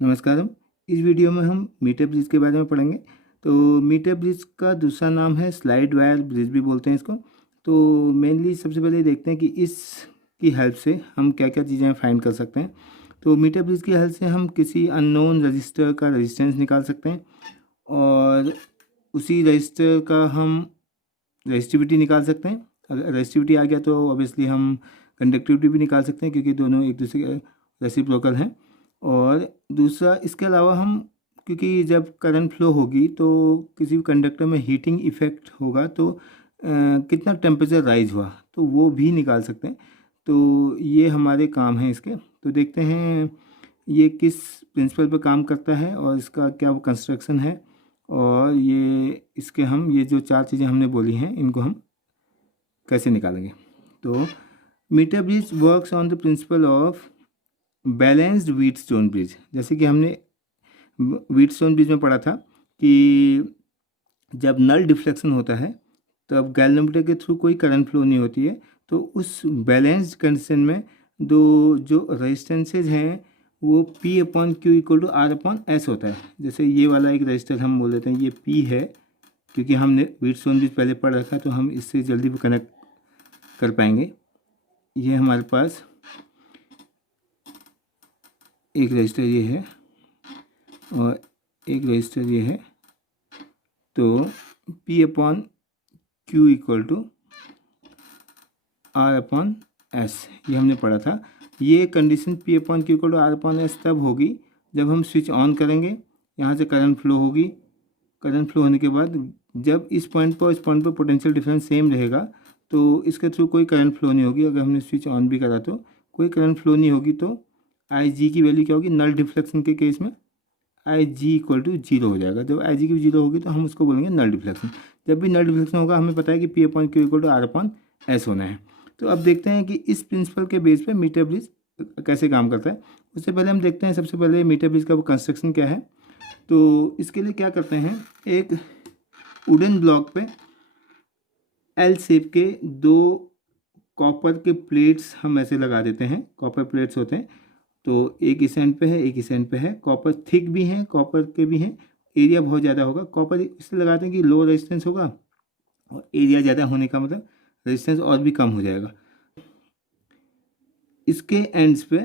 नमस्कार। इस वीडियो में हम मीटर ब्रिज के बारे में पढ़ेंगे। तो मीटर ब्रिज का दूसरा नाम है स्लाइड वायर ब्रिज भी बोलते हैं इसको। तो मेनली सबसे पहले देखते हैं कि इसकी हेल्प से हम क्या क्या चीज़ें फाइंड कर सकते हैं। तो मीटर ब्रिज की हेल्प से हम किसी अननोन रजिस्टर का रेजिस्टेंस निकाल सकते हैं और उसी रजिस्टर का हम रेजिस्टिविटी निकाल सकते हैं। अगर रेजिस्टिविटी आ गया तो ऑब्वियसली हम कंडक्टिविटी भी निकाल सकते हैं क्योंकि दोनों एक दूसरे के रेसिप्रोकल हैं। और दूसरा इसके अलावा हम क्योंकि जब करंट फ्लो होगी तो किसी भी कंडक्टर में हीटिंग इफ़ेक्ट होगा तो कितना टेम्परेचर राइज हुआ तो वो भी निकाल सकते हैं। तो ये हमारे काम हैं इसके। तो देखते हैं ये किस प्रिंसिपल पर काम करता है और इसका क्या कंस्ट्रक्शन है और ये जो चार चीज़ें हमने बोली हैं इनको हम कैसे निकालेंगे। तो meter bridge works on the principle of balanced Wheatstone bridge. जैसे कि हमने व्हीटस्टोन ब्रिज में पढ़ा था कि जब नल डिफ्लेक्शन होता है तब गैल्वेनोमीटर के थ्रू कोई करंट फ्लो नहीं होती है। तो उस बैलेंस्ड कंडीशन में दो जो रेजिस्टेंसेज हैं वो P upon Q equal to R upon S होता है। जैसे ये वाला एक रजिस्टर हम बोल देते हैं ये P है क्योंकि हमने व्हीटस्टोन ब्रिज पहले पढ़ रखा तो हम इससे जल्दी कनेक्ट कर पाएंगे। ये हमारे पास एक रजिस्टर ये है और एक रजिस्टर ये है। तो P upon Q equal to R upon S ये हमने पढ़ा था। ये condition P upon Q equal to R upon S तब होगी जब हम स्विच ऑन करेंगे, यहाँ से करंट फ्लो होगी। करंट फ्लो होने के बाद जब इस पॉइंट पर इस पॉइंट पर पोटेंशियल डिफरेंस सेम रहेगा तो इसके थ्रू कोई करंट फ्लो नहीं होगी। अगर हमने स्विच ऑन भी करा तो कोई करंट फ्लो नहीं होगी। तो आई जी की वैल्यू क्या होगी नल डिफ्लेक्शन के केस में आई जी इक्वल टू जीरो हो जाएगा। जब आई जी की जीरो होगी तो हम उसको बोलेंगे नल डिफ्लेक्शन। जब भी नल डिफ्लेक्शन होगा हमें पता है कि P upon Q equal to R upon S होना है। तो अब देखते हैं कि इस प्रिंसिपल के बेस पे मीटर ब्रिज कैसे काम करता है। उससे पहले हम देखते हैं सबसे पहले मीटर ब्रिज का वो कंस्ट्रक्शन क्या है। तो इसके लिए क्या करते हैं, एक वुडन ब्लॉक पे एल शेप के दो कॉपर के प्लेट्स हम ऐसे लगा देते हैं। कॉपर प्लेट्स होते हैं तो एक इस एंड पे है एक इस एंड पे है। कॉपर थिक भी हैं कॉपर के भी हैं, एरिया बहुत ज़्यादा होगा। कॉपर इसलिए लगाते हैं कि लो रेजिस्टेंस होगा और एरिया ज़्यादा होने का मतलब रेजिस्टेंस और भी कम हो जाएगा। इसके एंड्स पे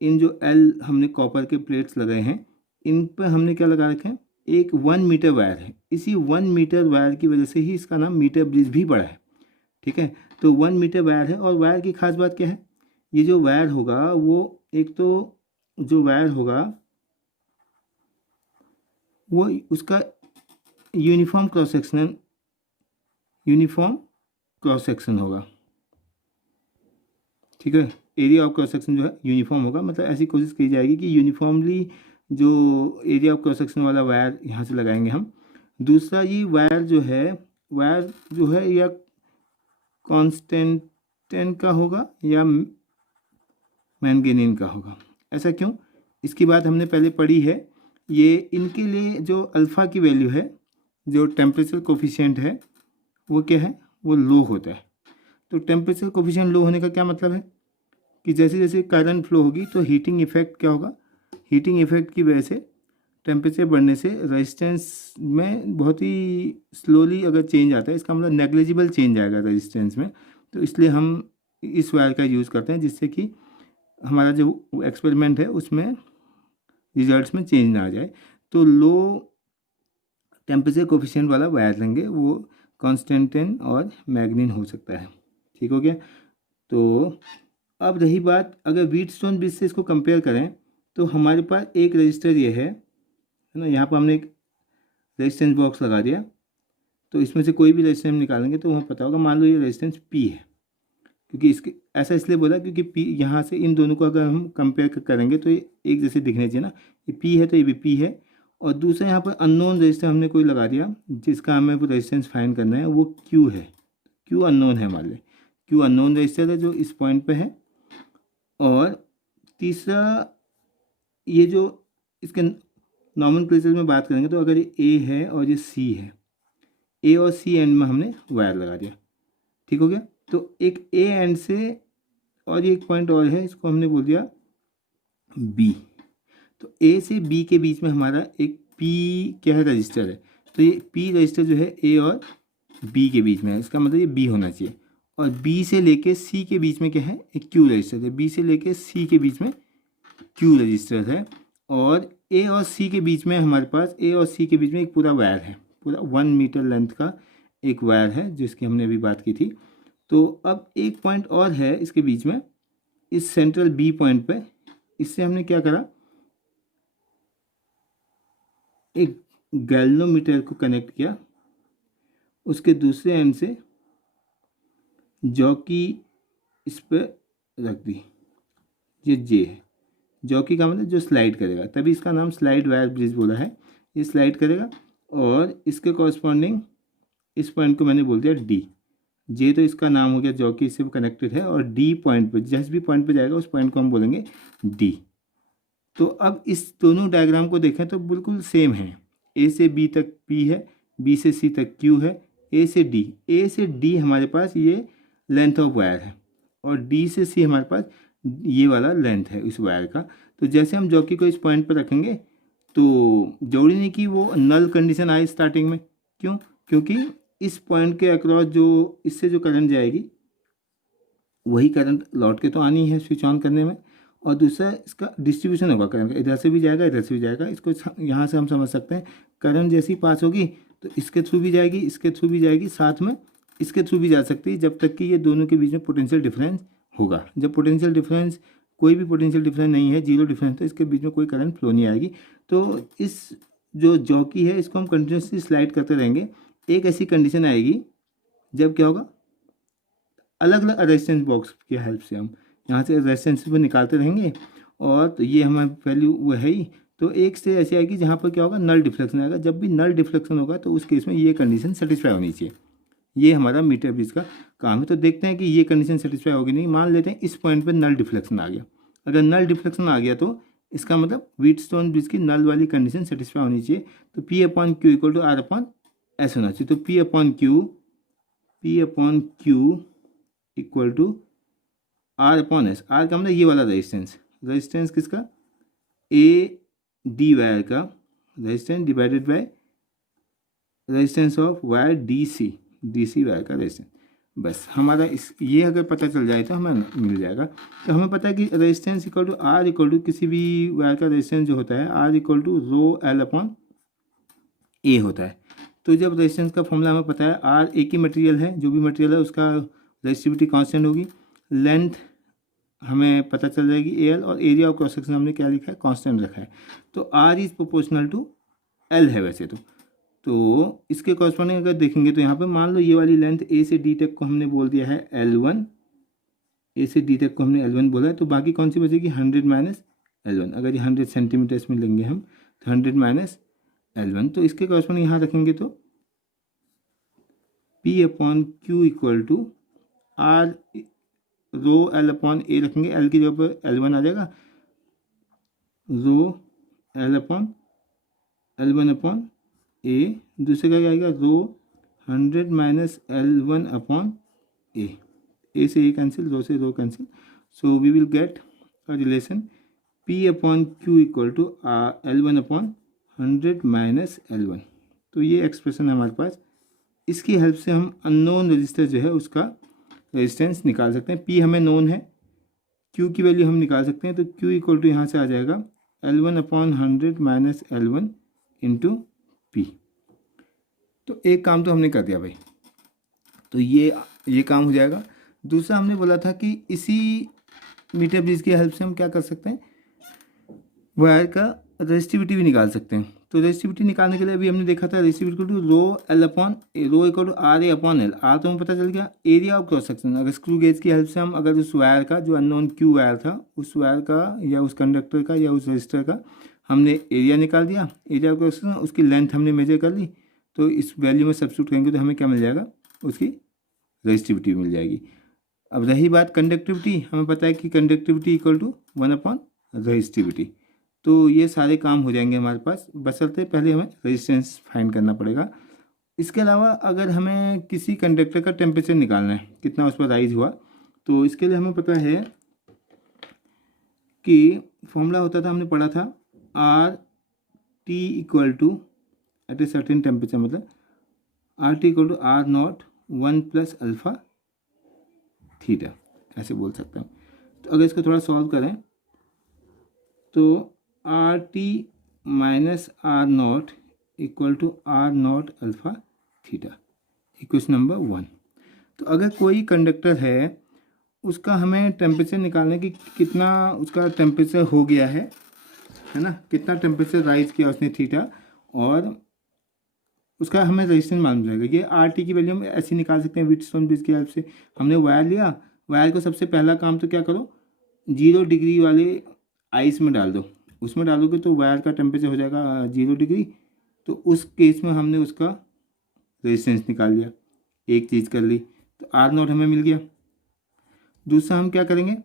इन जो एल हमने कॉपर के प्लेट्स लगाए हैं इन पे हमने क्या लगा रखे हैं, एक 1 मीटर वायर है। इसी 1 मीटर वायर की वजह से ही इसका नाम मीटर ब्रिज भी पड़ा है। ठीक है, तो 1 मीटर वायर है। और वायर की खास बात क्या है, ये जो वायर होगा वो एक तो जो वायर होगा वो उसका यूनिफॉर्म क्रॉस सेक्शन होगा। ठीक है, एरिया ऑफ क्रॉस सेक्शन जो है यूनिफॉर्म होगा। मतलब ऐसी कोशिश की जाएगी कि यूनिफॉर्मली जो एरिया ऑफ क्रॉस सेक्शन वाला वायर यहाँ से लगाएंगे हम। दूसरा ये वायर जो है या कॉन्स्टेंटेन का होगा या मैंगनीज का होगा। ऐसा क्यों, इसकी बात हमने पहले पढ़ी है। ये इनके लिए जो अल्फ़ा की वैल्यू है, जो टेम्परेचर कोफिशिएंट है वो क्या है, वो लो होता है। तो टेम्परेचर कोफिशिएंट लो होने का क्या मतलब है कि जैसे जैसे करंट फ्लो होगी तो हीटिंग इफेक्ट क्या होगा, हीटिंग इफेक्ट की वजह से टेम्परेचर बढ़ने से रेजिस्टेंस में बहुत ही स्लोली अगर चेंज आता है, इसका मतलब नेग्लिजिबल चेंज आएगा रेजिस्टेंस में। तो इसलिए हम इस वायर का यूज़ करते हैं जिससे कि हमारा जो एक्सपेरिमेंट है उसमें रिजल्ट्स में चेंज ना आ जाए। तो लो टेम्परेचर कोफिशिएंट वाला वायर लेंगे, वो कॉन्स्टेंटेन और मैग्नीन हो सकता है। ठीक हो गया। तो अब रही बात, अगर व्हीटस्टोन ब्रिज से इसको कंपेयर करें तो हमारे पास एक रजिस्टर ये है ना, यहाँ पर हमने एक रेजिस्टेंस बॉक्स लगा दिया। तो इसमें से कोई भी रेजिस्टेंस निकालेंगे तो वहाँ पता होगा। मान लो ये रेजिस्टेंस P है, क्योंकि इसके ऐसा इसलिए बोला क्योंकि P यहाँ से इन दोनों को अगर हम कंपेयर करेंगे तो ये एक जैसे दिखने चाहिए ना। ये P है तो ये भी P है। और दूसरा यहाँ पर अननोन रजिस्टर हमने कोई लगा दिया जिसका हमें वो रेजिस्टेंस फाइंड करना है, वो Q है। Q अननोन है, मान लें Q अननोन रजिस्टर है जो इस पॉइंट पे है। और तीसरा ये जो इसके नॉमेनक्लेचर में बात करेंगे तो अगर ये A है और ये C है, A और C एंड में हमने वायर लगा दिया। ठीक हो गया। तो एक A एंड से और ये एक पॉइंट और है, इसको हमने बोल दिया B। तो ए से बी के बीच में हमारा एक पी क्या है, रजिस्टर है। तो ये पी रजिस्टर जो है ए और बी के बीच में है, इसका मतलब ये बी होना चाहिए। और बी से लेके सी के बीच में क्या है, एक क्यू रजिस्टर है। बी से लेके सी के बीच में क्यू रजिस्टर है। और ए और सी के बीच में हमारे पास, ए और सी के बीच में एक पूरा वायर है, पूरा 1 मीटर लेंथ का एक वायर है जिसकी हमने अभी बात की थी। तो अब एक पॉइंट और है इसके बीच में, इस सेंट्रल बी पॉइंट पे। इससे हमने क्या करा, एक गैल्वेनोमीटर को कनेक्ट किया, उसके दूसरे एंड से जॉकी इस पर रख दी। ये जे है, जॉकी का मतलब जो स्लाइड करेगा, तभी इसका नाम स्लाइड वायर ब्रिज बोला है। ये स्लाइड करेगा और इसके कॉरस्पॉन्डिंग इस पॉइंट को मैंने बोल दिया डी। जे तो इसका नाम हो गया, जॉकी इससे कनेक्टेड है। और डी पॉइंट पे, जिस भी पॉइंट पे जाएगा उस पॉइंट को हम बोलेंगे डी। तो अब इस दोनों डायग्राम को देखें तो बिल्कुल सेम है। ए से बी तक पी है, बी से सी तक क्यू है, ए से डी हमारे पास ये लेंथ ऑफ वायर है, और डी से सी हमारे पास ये वाला लेंथ है इस वायर का। तो जैसे हम जॉकी को इस पॉइंट पर रखेंगे तो जरूरी नहीं कि वो नल कंडीशन आए स्टार्टिंग में। क्यों? क्योंकि इस पॉइंट के अक्रॉस जो इससे जो करंट जाएगी वही करंट लौट के तो आनी है स्विच ऑन करने में। और दूसरा इसका डिस्ट्रीब्यूशन होगा करंट का, इधर से भी जाएगा इधर से भी जाएगा। इसको यहाँ से हम समझ सकते हैं, करंट जैसी पास होगी तो इसके थ्रू भी जाएगी, इसके थ्रू भी जाएगी, साथ में इसके थ्रू भी जा सकती है, जब तक कि ये दोनों के बीच में पोटेंशियल डिफरेंस होगा। जब पोटेंशियल डिफरेंस, कोई भी पोटेंशियल डिफरेंस नहीं है, जीरो डिफरेंस, तो इसके बीच में कोई करंट फ्लो नहीं आएगी। तो इस जो जॉकी है इसको हम कंटिन्यूसली स्लाइड करते रहेंगे। एक ऐसी कंडीशन आएगी जब क्या होगा, अलग अलग रेजिस्टेंस बॉक्स की हेल्प से हम यहाँ से रेजिस्टेंस को निकालते रहेंगे। और तो ये हमारी वैल्यू वो है ही। तो एक से ऐसी आएगी जहाँ पर क्या होगा, नल डिफ्लेक्शन आएगा। जब भी नल डिफ्लेक्शन होगा तो उस केस में ये कंडीशन सेटिस्फाई होनी चाहिए। ये हमारा मीटर ब्रिज का काम है। तो देखते हैं कि ये कंडीशन सेटिस्फाई होगी नहीं। मान लेते हैं इस पॉइंट पर नल डिफ्लेक्शन आ गया। अगर नल डिफ्लेक्शन आ गया तो इसका मतलब व्हीटस्टोन ब्रिज की नल वाली कंडीशन सेटिस्फाई होनी चाहिए। तो P upon Q equal to R upon S होना चाहिए। तो P upon Q equal to R upon S. R का मतलब ये वाला रेजिस्टेंस किसका, ए डी वायर का resistance divided by resistance of wire D C wire का रेजिस्टेंस। बस हमारा इस ये अगर पता चल जाए तो हमें मिल जाएगा। तो हमें पता है कि resistance equal to R equal to किसी भी वायर का रेजिस्टेंस जो होता है R equal to rho L upon A होता है। तो जब रेजिस्टेंस का फॉर्मूला हमें पता है, आर एक ही मटेरियल है, जो भी मटेरियल है उसका रेजिस्टिविटी कांस्टेंट होगी, लेंथ हमें पता चल जाएगी एल, और एरिया ऑफ क्रॉस सेक्शन हमने क्या लिखा है, कांस्टेंट रखा है। तो R is proportional to L है वैसे तो इसके कॉरस्पॉन्डिंग अगर देखेंगे तो यहाँ पे मान लो ये वाली लेंथ ए से डी तक को हमने बोल दिया है L1, ए से डी तक को हमने L1 बोला है। तो बाकी कौन सी बचेगी, 100 माइनस L1। अगर ये 100 सेंटीमीटर्स में लेंगे हम तो 100 माइनस L1। तो इसके कॉरस्पॉन्डिंग यहाँ रखेंगे तो P upon Q equal to R rho L upon A रखेंगे। एल की जगह पर L1 आ जाएगा, rho L upon L1 upon A. दूसरे का क्या आएगा, रो 100 माइनस L1 अपॉन ए से ए कैंसिल, रो से rho cancel. So we will get a relation P upon Q equal to L1 upon 100 minus L1। तो ये एक्सप्रेशन है हमारे पास। इसकी हेल्प से हम अननोन रजिस्टर जो है उसका रेजिस्टेंस निकाल सकते हैं। P हमें नोन है, Q की वैल्यू हम निकाल सकते हैं। तो Q इक्वल टू यहाँ से आ जाएगा L1 upon 100 minus L1 into P। तो एक काम तो हमने कर दिया भाई, तो ये काम हो जाएगा। दूसरा हमने बोला था कि इसी मीटर ब्रिज की हेल्प से हम क्या कर सकते हैं, वायर का रेजिस्टिविटी भी निकाल सकते हैं। तो रेजिस्टिविटी निकालने के लिए अभी हमने देखा था resistivity to rho L upon A, rho equal to R A upon L. R तो हमें पता चल गया। एरिया ऑफ क्रॉस सेक्शन, अगर स्क्रू गेज की हेल्प से हम अगर उस वायर का जो अननोन क्यू वायर था उस वायर का या उस कंडक्टर का या उस रजिस्टर का हमने एरिया निकाल दिया, एरिया ऑफ क्रॉस सेक्शन, उसकी लेंथ हमने मेजर कर ली। तो इस वैल्यू में सब्स्टिट्यूट करेंगे तो हमें क्या मिल जाएगा, उसकी रेजिस्टिविटी मिल जाएगी। अब रही बात कंडक्टिविटी, हमें पता है कि conductivity equal to 1 upon resistivity. तो ये सारे काम हो जाएंगे हमारे पास, बशर्ते पहले हमें रेजिस्टेंस फाइंड करना पड़ेगा। इसके अलावा अगर हमें किसी कंडक्टर का टेम्परेचर निकालना है, कितना उस पर राइज हुआ, तो इसके लिए हमें पता है कि फॉर्मूला होता था, हमने पढ़ा था R T equal to at a certain temperature, मतलब R T equal to R naught 1 plus alpha theta, ऐसे बोल सकता हूँ। तो अगर इसको थोड़ा सॉल्व करें तो R T minus R not equal to R not alpha theta, equation number 1। तो अगर कोई कंडक्टर है, उसका हमें टेम्परेचर निकालने की कितना उसका टेम्परेचर हो गया है ना, कितना टेम्परेचर राइज किया उसने थीटा, और उसका हमें रेजिस्टेंस मालूम जाएगा। ये आर टी की वैल्यू हम ऐसे निकाल सकते हैं व्हीटस्टोन ब्रिज की हेल्प से। हमने वायर लिया, वायर को सबसे पहला काम तो क्या करो, 0 डिग्री वाले आइस में डाल दो, उसमें डालोगे तो वायर का टेम्परेचर हो जाएगा 0 डिग्री। तो उस केस में हमने उसका रेजिस्टेंस निकाल लिया, एक चीज़ कर ली, तो आर नॉट हमें मिल गया। दूसरा हम क्या करेंगे,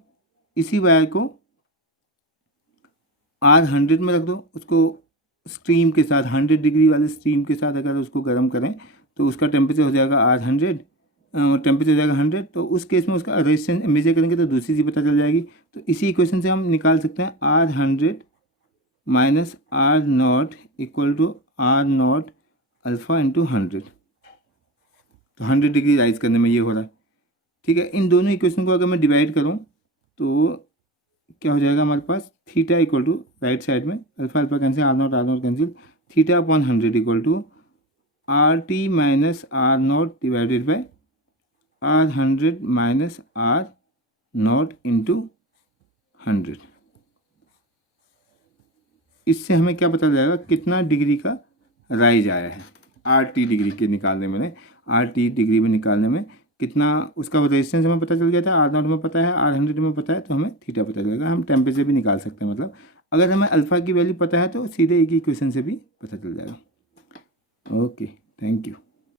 इसी वायर को R100 में रख दो, उसको स्टीम के साथ 100 डिग्री वाले स्टीम के साथ अगर उसको गर्म करें तो उसका टेम्परेचर हो जाएगा R100, टेम्परेचर हो जाएगा 100। तो उस केस में उसका रेजिस्टेंस मेजर करेंगे तो दूसरी चीज़ पता चल जाएगी। तो इसी इक्वेशन से हम निकाल सकते हैं R100 minus R not equal to R not alpha into 100। तो 100 डिग्री राइज करने में ये हो रहा है, ठीक है। इन दोनों इक्वेशन को अगर मैं डिवाइड करूँ तो क्या हो जाएगा हमारे पास, theta equal to right side में alpha alpha cancel, R naught cancel, theta upon 100 equal to R T minus R naught divided by R100 minus R naught into 100। इससे हमें क्या पता जाएगा, कितना डिग्री का राइज आया है आर टी डिग्री के निकालने में, आर टी डिग्री में निकालने में कितना उसका रेजिस्टेंस हमें पता चल गया था, आर नॉट में पता है, R100 में पता है, तो हमें थीटा पता चलेगा। हम टेम्परेचर भी निकाल सकते हैं, मतलब अगर हमें अल्फ़ा की वैल्यू पता है तो सीधे एक ही इक्वेशन से भी पता चल जाएगा। Okay, thank you.